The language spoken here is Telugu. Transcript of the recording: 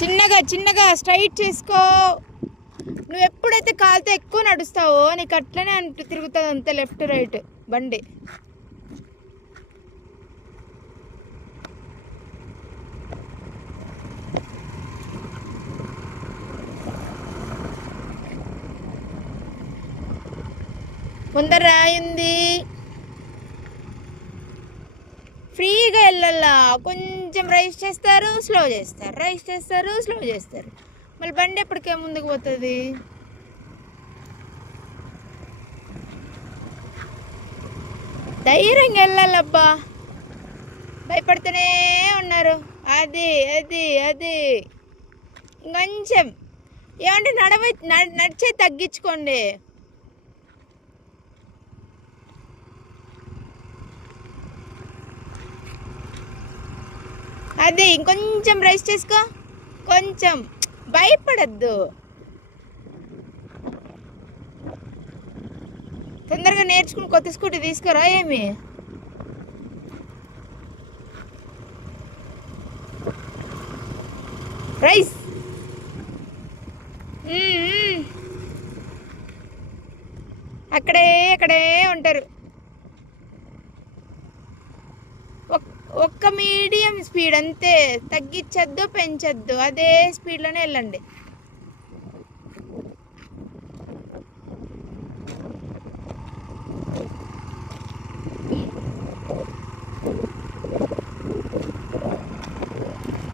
చిన్నగా చిన్నగా స్ట్రైట్ చేసుకో. నువ్వు ఎప్పుడైతే కాలుతో ఎక్కువ నడుస్తావో నీకు అట్లనే తిరుగుతుంది అంతే, లెఫ్ట్ రైట్ బండి. ముందర రాయింది, ఫ్రీగా వెళ్ళాలా. కొంచెం రైస్ చేస్తారు, స్లో చేస్తారు, రైస్ చేస్తారు, స్లో చేస్తారు. మళ్ళీ బండి ఎప్పటికే ముందుకు పోతుంది. ధైర్యంగా వెళ్ళాలబ్బా, భయపడుతూనే ఉన్నారు. అది అది అది ఇంకొంచెం ఏమంటే నడిచే తగ్గించుకోండి. అది ఇంకొంచెం రైస్ చేసుకో, కొంచెం భయపడద్దు. తొందరగా నేర్చుకుని కొత్త స్కూటీ తీసుకురా. ఏమి రైస్ అక్కడే అక్కడే ఉంటారు. ఒక్క మీడియం స్పీడ్ అంతే, తగ్గించద్దు పెంచద్దు, అదే స్పీడ్లోనే వెళ్ళండి.